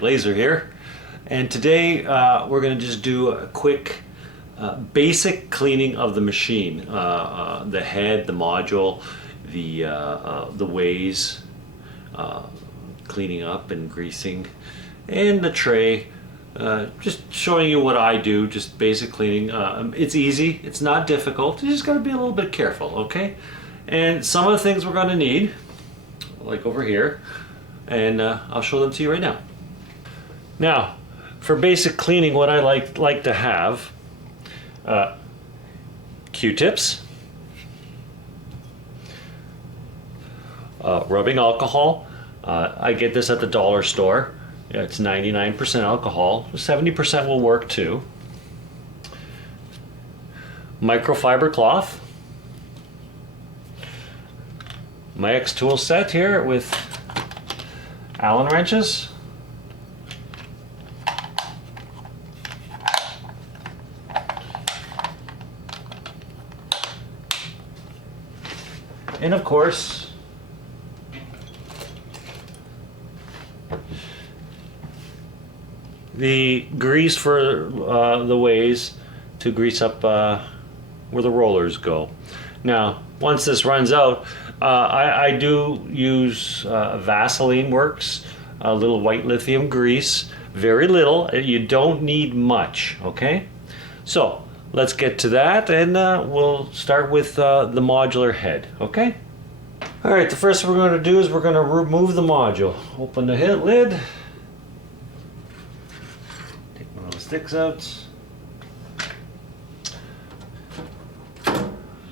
Lazer here, and today we're going to just do a quick basic cleaning of the machine, the head, the module, the ways, cleaning up and greasing, and the tray. Just showing you what I do, just basic cleaning. It's easy, it's not difficult, you just got to be a little bit careful, okay? And some of the things we're going to need, like over here, and I'll show them to you right now. Now, for basic cleaning, what I like to have, Q-tips, rubbing alcohol. I get this at the dollar store. It's 99% alcohol. 70% will work too. Microfiber cloth. My xtool set here with Allen wrenches. And of course, the grease for the ways to grease up where the rollers go. Now, once this runs out, I do use Vaseline works, a little white lithium grease, very little. You don't need much, okay? So let's get to that, and we'll start with the modular head, okay? All right, the first thing we're going to do is we're going to remove the module. Open the lid. Take one of the sticks out.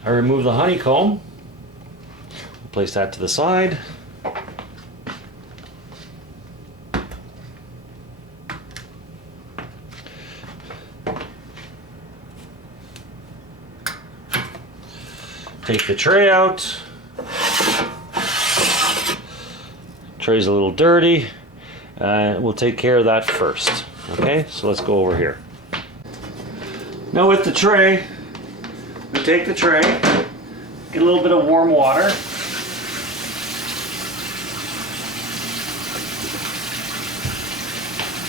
I remove the honeycomb. Place that to the side. Take the tray out. Tray's a little dirty. We'll take care of that first. Okay, so let's go over here. Now with the tray, we take the tray, get a little bit of warm water.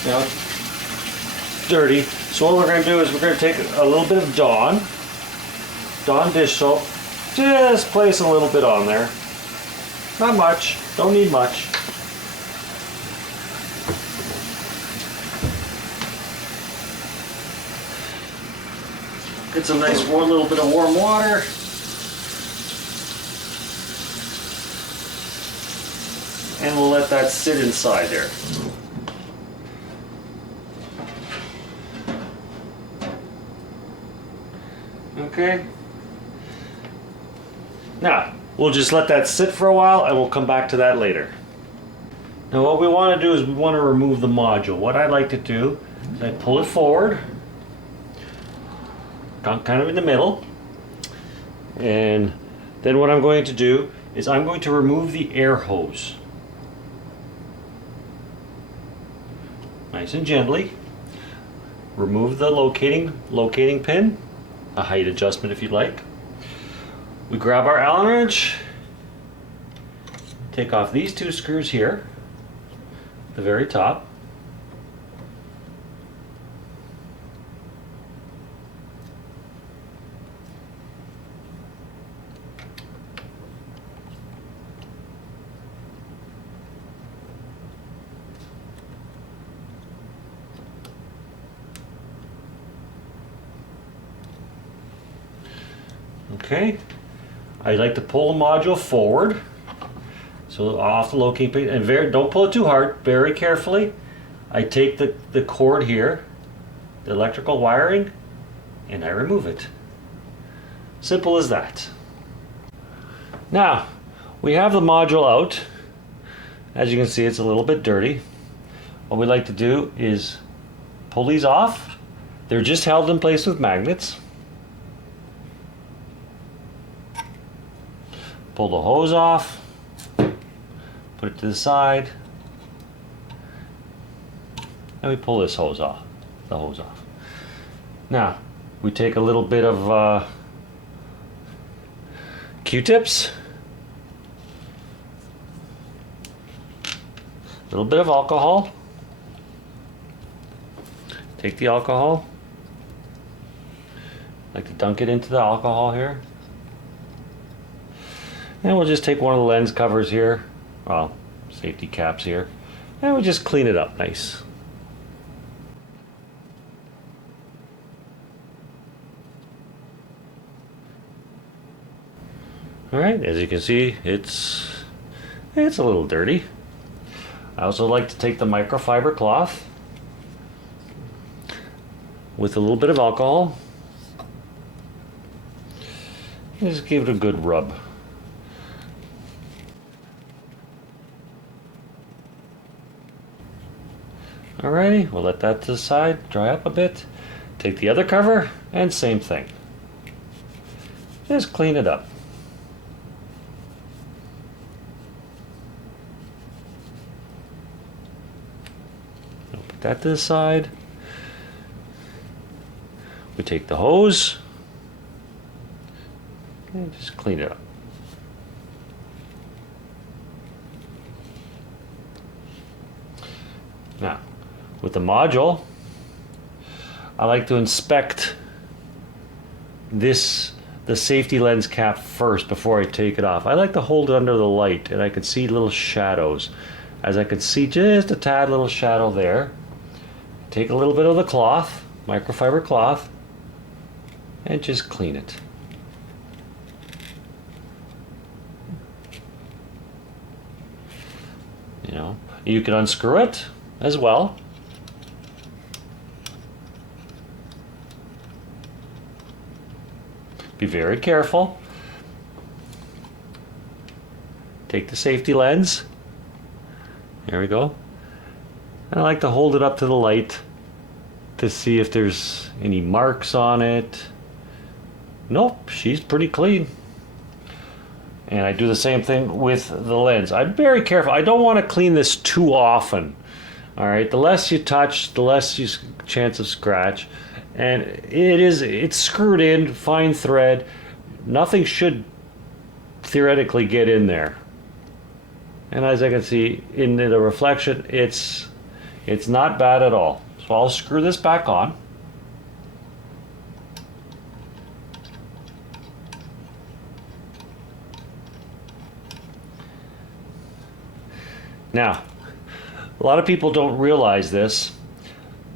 Now it's dirty. So what we're going to do is we're going to take a little bit of Dawn dish soap. Just place a little bit on there. Not much. Don't need much. Get some nice warm, little bit of warm water. And we'll let that sit inside there. Okay. Now, we'll just let that sit for a while and we'll come back to that later. Now what we want to do is we want to remove the module. What I like to do is I pull it forward, kind of in the middle, and then what I'm going to do is I'm going to remove the air hose. Nice and gently. Remove the locating pin, a height adjustment if you'd like. We grab our Allen wrench, take off these two screws here, at the very top. Okay. I like to pull the module forward, so off the locating pin, and don't pull it too hard, very carefully. I take the cord here, the electrical wiring, and I remove it. Simple as that. Now, we have the module out. As you can see, it's a little bit dirty. What we like to do is pull these off. They're just held in place with magnets. Pull the hose off, put it to the side, and we pull this hose off, Now, we take a little bit of Q-tips, a little bit of alcohol, Take the alcohol. Like to dunk it into the alcohol here. And we'll just take one of the lens covers here, well, safety caps here, and we'll just clean it up nice. Alright, as you can see, it's a little dirty. I also like to take the microfiber cloth with a little bit of alcohol and just give it a good rub. Alrighty, we'll let that to the side, dry up a bit. Take the other cover and same thing. Just clean it up. Put that to the side. We take the hose and just clean it up. Now, with the module, I like to inspect the safety lens cap first before I take it off. I like to hold it under the light and I can see little shadows. As I can see just a tad little shadow there, take a little bit of the cloth, microfiber cloth, and just clean it. You know, you can unscrew it as well. Be very careful. Take the safety lens. There we go. And I like to hold it up to the light to see if there's any marks on it. Nope, she's pretty clean. And I do the same thing with the lens. I'm very careful. I don't want to clean this too often. All right, the less you touch, the less you chance of scratch. And it's screwed in, fine thread. Nothing should theoretically get in there. And as I can see in the reflection, it's not bad at all. So I'll screw this back on. Now, a lot of people don't realize this,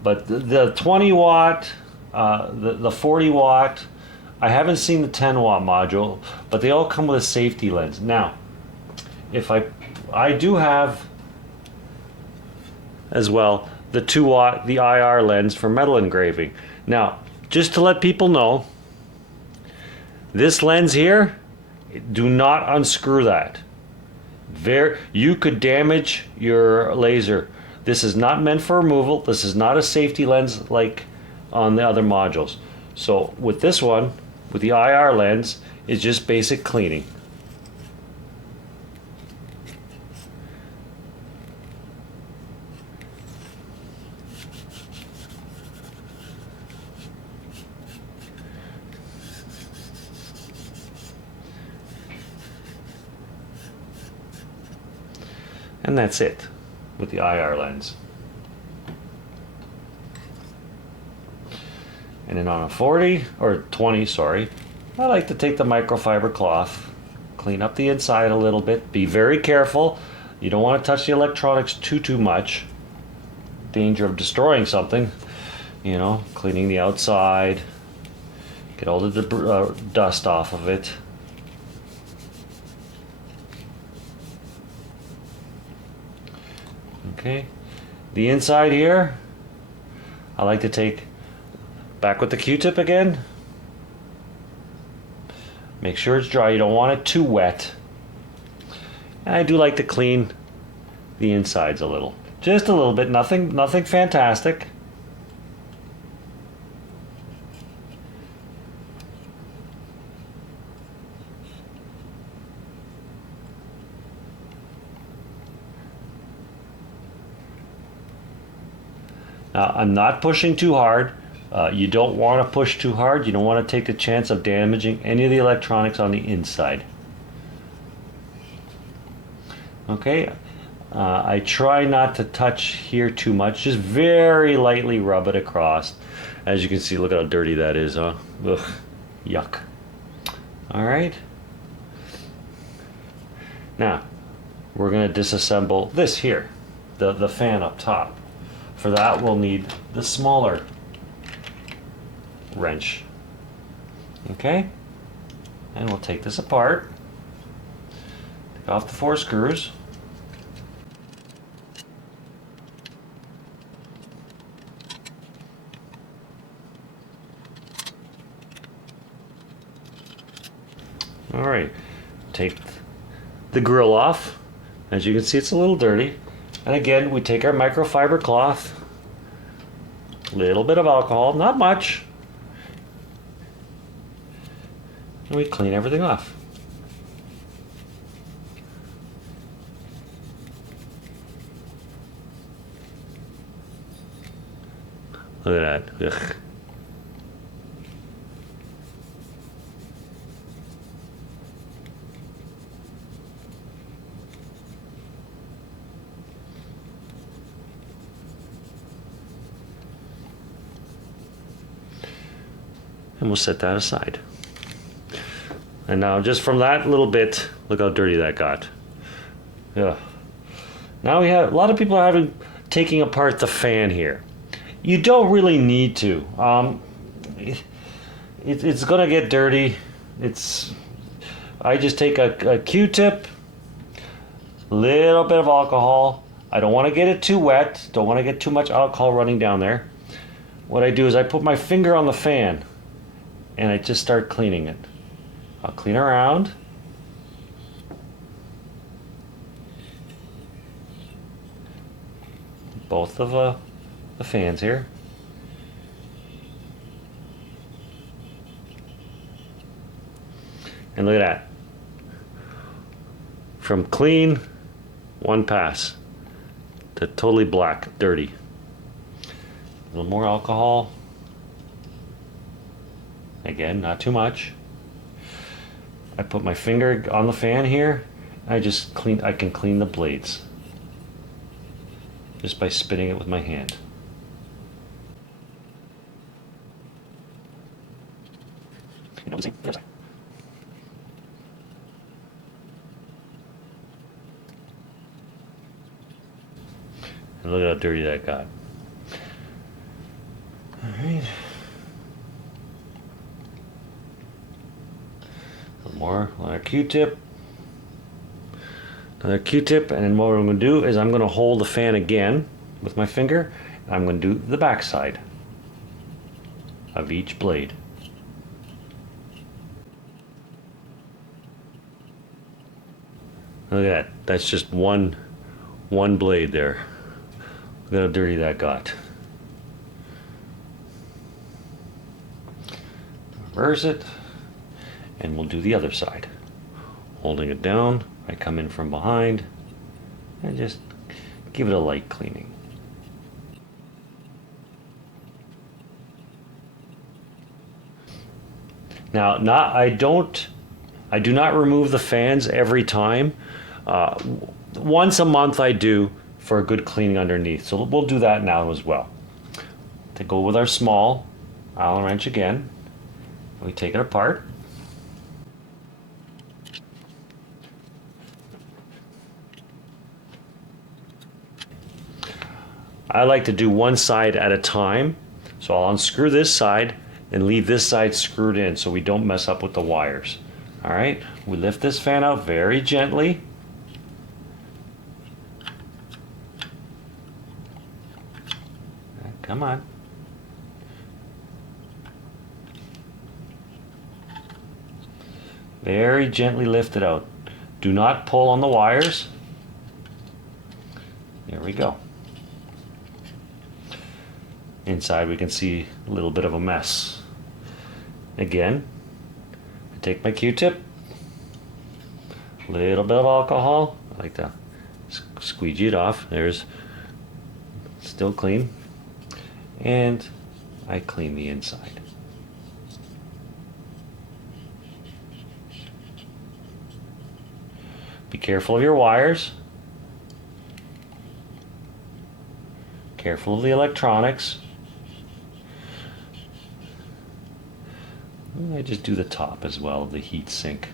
but the 20 watt, the 40 watt, I haven't seen the 10 watt module, but they all come with a safety lens. Now, if I do have as well the 2 watt, the IR lens for metal engraving. Now, just to let people know, this lens here, do not unscrew that. You could damage your laser. This is not meant for removal. This is not a safety lens like on the other modules. So with this one, with the IR lens, it's just basic cleaning. And that's it with the IR lens. And then on a 40 or 20, sorry, I like to take the microfiber cloth, clean up the inside a little bit. Be very careful. You don't want to touch the electronics too much. Danger of destroying something. You know, cleaning the outside, get all the dust off of it. Okay, the inside here, I like to take back with the Q-tip again. Make sure it's dry. You don't want it too wet. And I do like to clean the insides a little, just a little bit. Nothing fantastic. Now, I'm not pushing too hard. You don't want to push too hard. You don't want to take the chance of damaging any of the electronics on the inside. Okay, I try not to touch here too much, just very lightly rub it across. As you can see, look how dirty that is, huh? Ugh, yuck. All right. Now, we're going to disassemble this here, the fan up top. For that, we'll need the smaller wrench. Okay? And we'll take this apart. Take off the 4 screws. All right, take the grill off. As you can see, it's a little dirty. And again, we take our microfiber cloth, a little bit of alcohol, not much, and we clean everything off. Look at that. Ugh. And we'll set that aside. And now just from that little bit, look how dirty that got. Yeah. Now we have, a lot of people are taking apart the fan here. You don't really need to. It's gonna get dirty. I just take a Q-tip, little bit of alcohol. I don't want to get it too wet. Don't want to get too much alcohol running down there. What I do is I put my finger on the fan and I just start cleaning it. I'll clean around. Both of the fans here. And look at that. From clean, one pass, to totally black, dirty. A little more alcohol. Again, not too much. I put my finger on the fan here. I can clean the blades just by spinning it with my hand. And look at how dirty that got. All right. More on our Q-tip. Another Q-tip, and then what I'm going to do is I'm going to hold the fan again with my finger. And I'm going to do the back side of each blade. Look at that. That's just one blade there. Look how dirty that got. Reverse it. And we'll do the other side. Holding it down, I come in from behind and just give it a light cleaning. Now, I do not remove the fans every time. Once a month I do for a good cleaning underneath. So we'll do that now as well. To go with our small Allen wrench again, we take it apart. I like to do one side at a time, so I'll unscrew this side and leave this side screwed in so we don't mess up with the wires. All right, we lift this fan out very gently. Come on. Very gently lift it out. Do not pull on the wires. There we go. Inside we can see a little bit of a mess. Again, I take my Q-tip, a little bit of alcohol. I like to squeegee it off. There's still clean. And I clean the inside. Be careful of your wires. Careful of the electronics. I just do the top as well of the heat sink.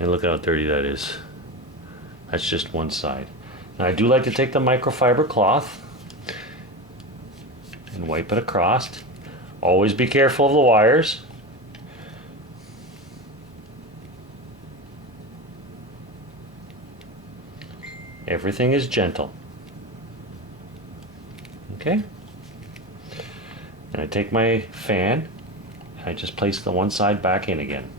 And look how dirty that is. That's just one side. Now I do like to take the microfiber cloth and wipe it across. Always be careful of the wires. Everything is gentle. Okay? And I take my fan and I just place the one side back in again.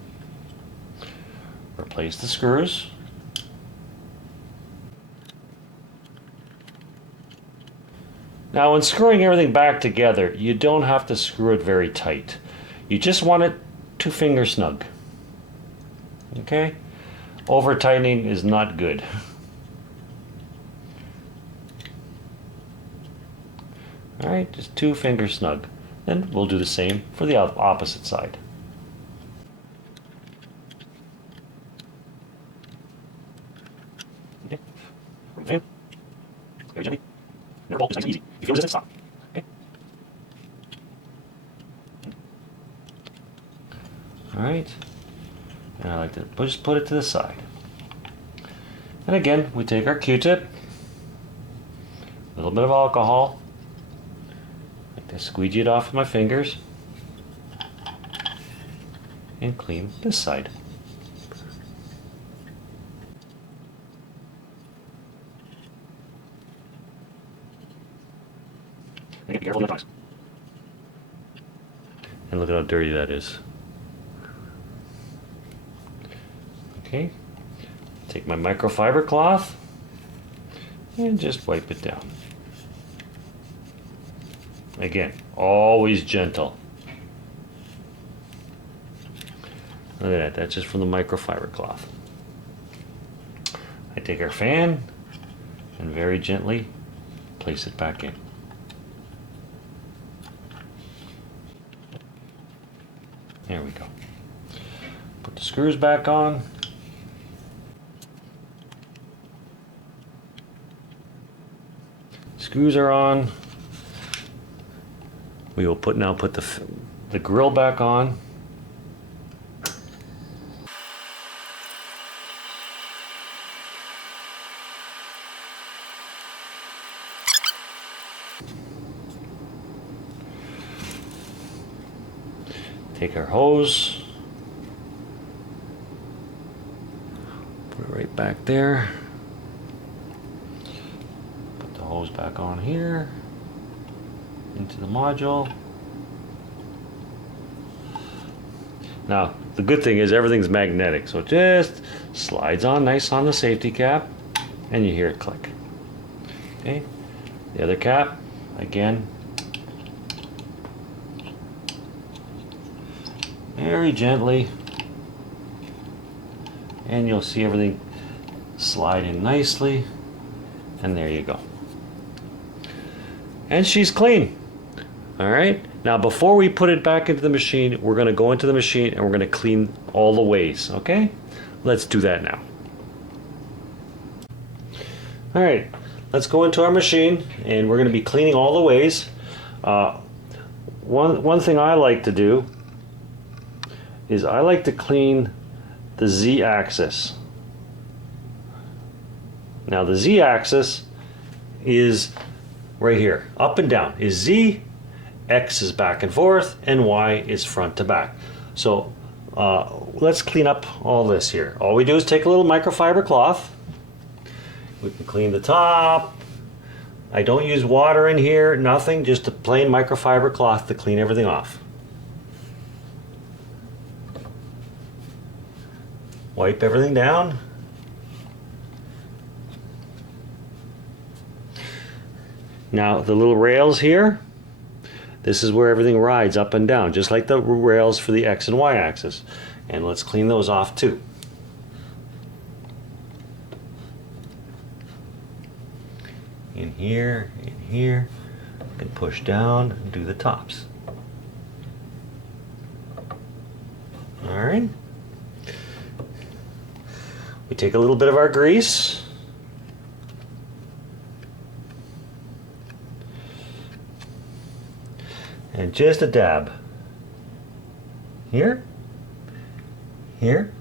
Replace the screws. Now when screwing everything back together, you don't have to screw it very tight. You just want it 2 finger snug. Okay? Over tightening is not good. Alright, just 2 finger snug. Then we'll do the same for the opposite side. Okay. Very gently. Never pull, just nice and easy. If you feel resistance, stop. Okay. Alright. And I like to just put it to the side. And again, we take our Q-tip, a little bit of alcohol, like to squeegee it off with my fingers, and clean this side. Be careful of the electronics. And look at how dirty that is. Okay, take my microfiber cloth and just wipe it down. Again, always gentle. Look at that, that's just from the microfiber cloth. I take our fan and very gently place it back in. There we go. Put the screws back on. Screws are on. We will now put the grill back on. Take our hose, put it right back there, put the hose back on here, into the module. Now, the good thing is everything's magnetic, so it just slides on nice on the safety cap, and you hear it click. Okay, the other cap, again, very gently, and you'll see everything slide in nicely, and there you go. And she's clean. All right, now before we put it back into the machine, we're going to go into the machine and we're going to clean all the ways. Okay, let's do that now. All right, let's go into our machine and we're going to be cleaning all the ways. One thing I like to do is I like to clean the Z-axis. Now the Z-axis is right here, up and down is Z, X is back and forth, and Y is front to back. So let's clean up all this here. All we do is take a little microfiber cloth. We can clean the top. I don't use water in here, nothing, just a plain microfiber cloth to clean everything off. Wipe everything down. Now the little rails here, this is where everything rides up and down, just like the rails for the X and Y axis. And let's clean those off too. here, in here. You can push down and do the tops. All right. We take a little bit of our grease. And just a dab. Here. Here.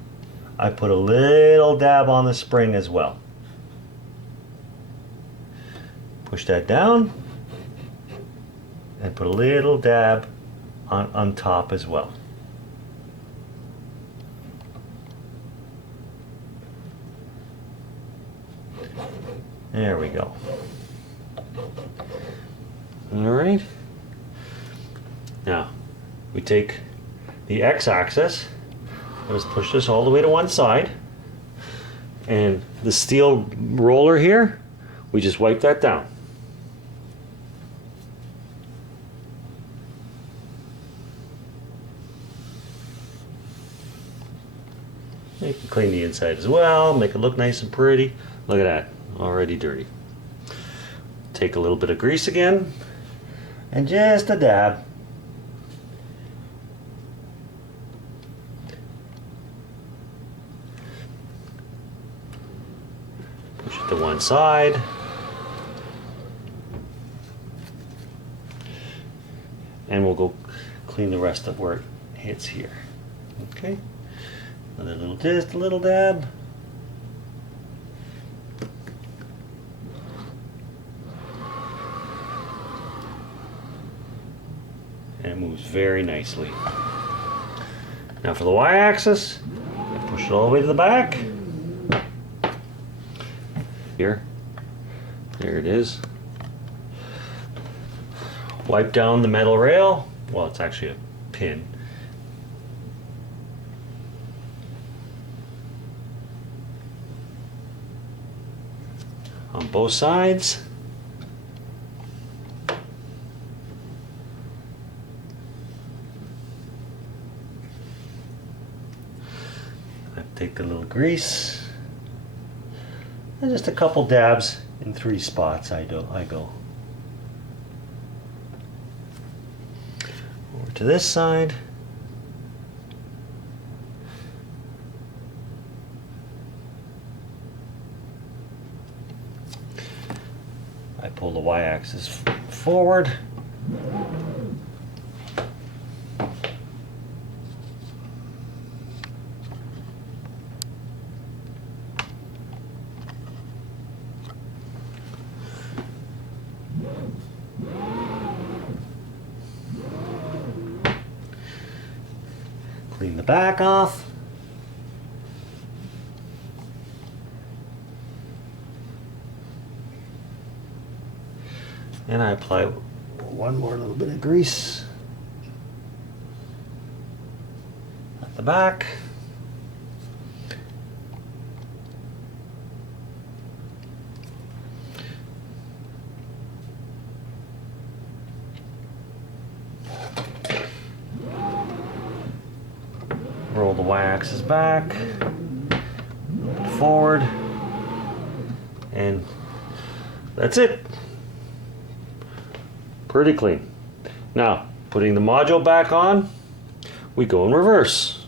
I put a little dab on the spring as well. Push that down. And put a little dab on top as well. There we go. All right. Now, we take the x-axis, let's push this all the way to one side, and the steel roller here, we just wipe that down. You can clean the inside as well, make it look nice and pretty. Look at that, already dirty. Take a little bit of grease again, and just a dab. Push it to one side. And we'll go clean the rest of where it hits here. Okay. Just a little dab. And it moves very nicely. Now for the y-axis, I push it all the way to the back. Here. There it is. Wipe down the metal rail. Well, it's actually a pin. On both sides. I take a little grease and just a couple dabs in 3 spots. I go. Over to this side. I pull the y-axis forward. Clean the back off. And I apply one more little bit of grease at the back. Roll the y-axis back, forward, and that's it. Pretty clean. Now, putting the module back on, we go in reverse.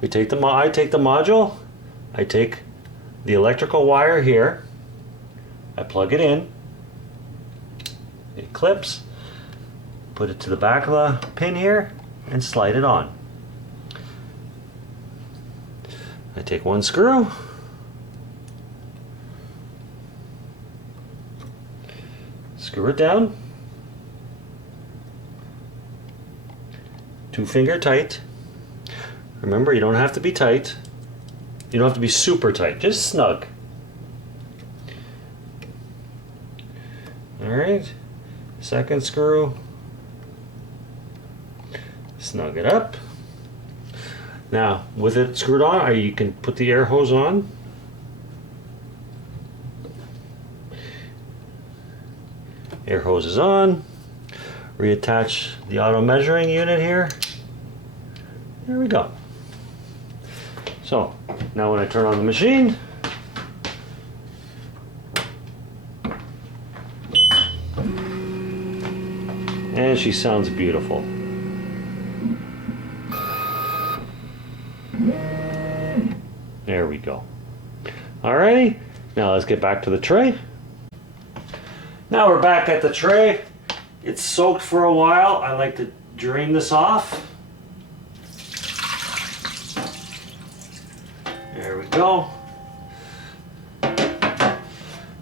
I take the module, I take the electrical wire here, I plug it in, it clips, put it to the back of the pin here, and slide it on. I take one screw, screw it down, 2-finger tight. Remember, you don't have to be tight. You don't have to be super tight, just snug. All right, second screw, snug it up. Now, with it screwed on, you can put the air hose on. Air hose is on. Reattach the auto measuring unit here. There we go. So, now when I turn on the machine, And she sounds beautiful. There we go. Alrighty, now let's get back to the tray. Now we're back at the tray. It's soaked for a while. I like to drain this off. There we go.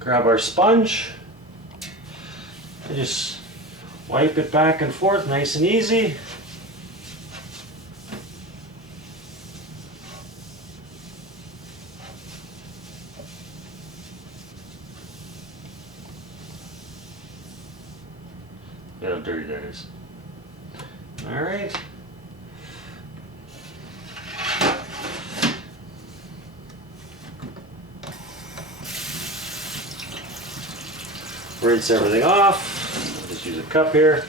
Grab our sponge and just wipe it back and forth, nice and easy. Look how dirty that is. All right. Rinse everything off. I'll just use a cup here.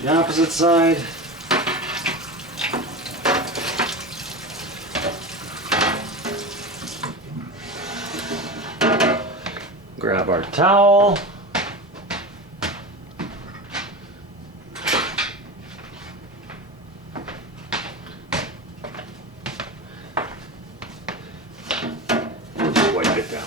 The opposite side. Grab our towel. And just wipe it down.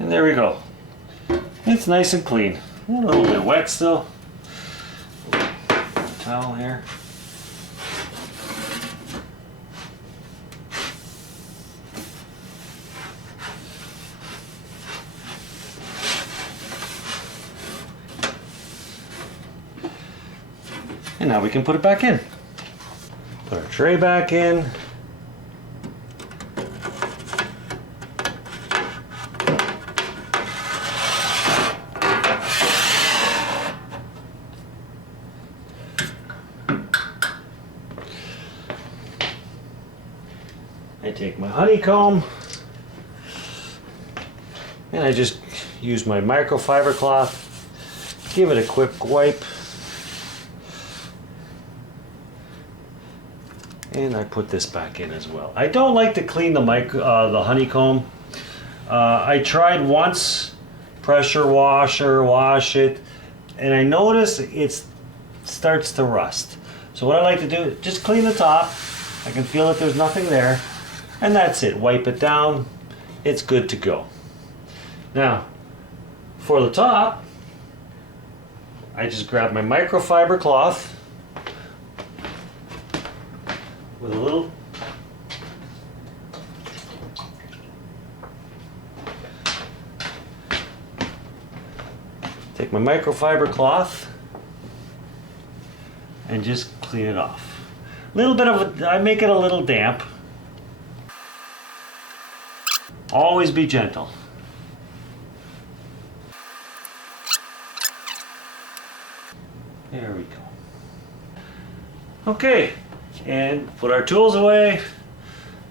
And there we go. It's nice and clean. A little bit wet still. Towel here. And now we can put it back in. Put our tray back in. I take my honeycomb and I just use my microfiber cloth, give it a quick wipe, and I put this back in as well. I don't like to clean the honeycomb. I tried once, pressure washer, wash it, and I notice it starts to rust. So what I like to do, just clean the top. I can feel that there's nothing there. And that's it. Wipe it down. It's good to go. Now, for the top, I just grab my microfiber cloth with a little take my microfiber cloth and just clean it off. I make it a little damp. Always be gentle. There we go. Okay, and put our tools away,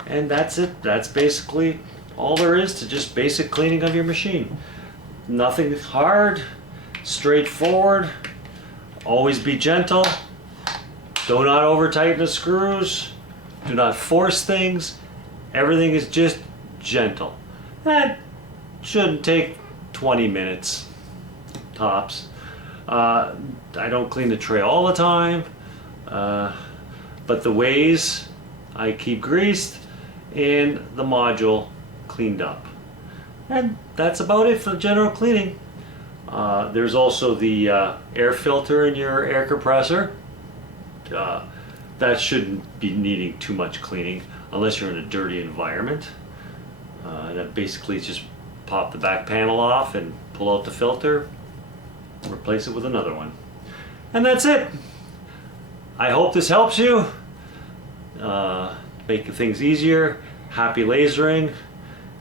and that's it. That's basically all there is to just basic cleaning of your machine. Nothing hard, straightforward. Always be gentle. Do not over tighten the screws. Do not force things. Everything is just gentle. That shouldn't take 20 minutes tops. I don't clean the tray all the time, but the ways I keep greased, and the module cleaned up. And that's about it for general cleaning. There's also the air filter in your air compressor. That shouldn't be needing too much cleaning unless you're in a dirty environment. That basically just pop the back panel off and pull out the filter, replace it with another one. And that's it. I hope this helps you, making things easier. Happy lasering.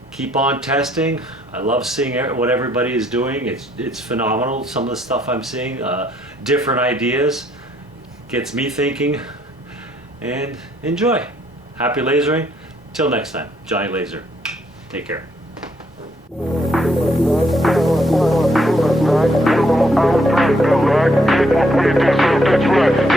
Keep on testing. I love seeing what everybody is doing. It's phenomenal. Some of the stuff I'm seeing, different ideas, gets me thinking. And enjoy. Happy lasering. Till next time, Johnny Lazer. Take care. That's right.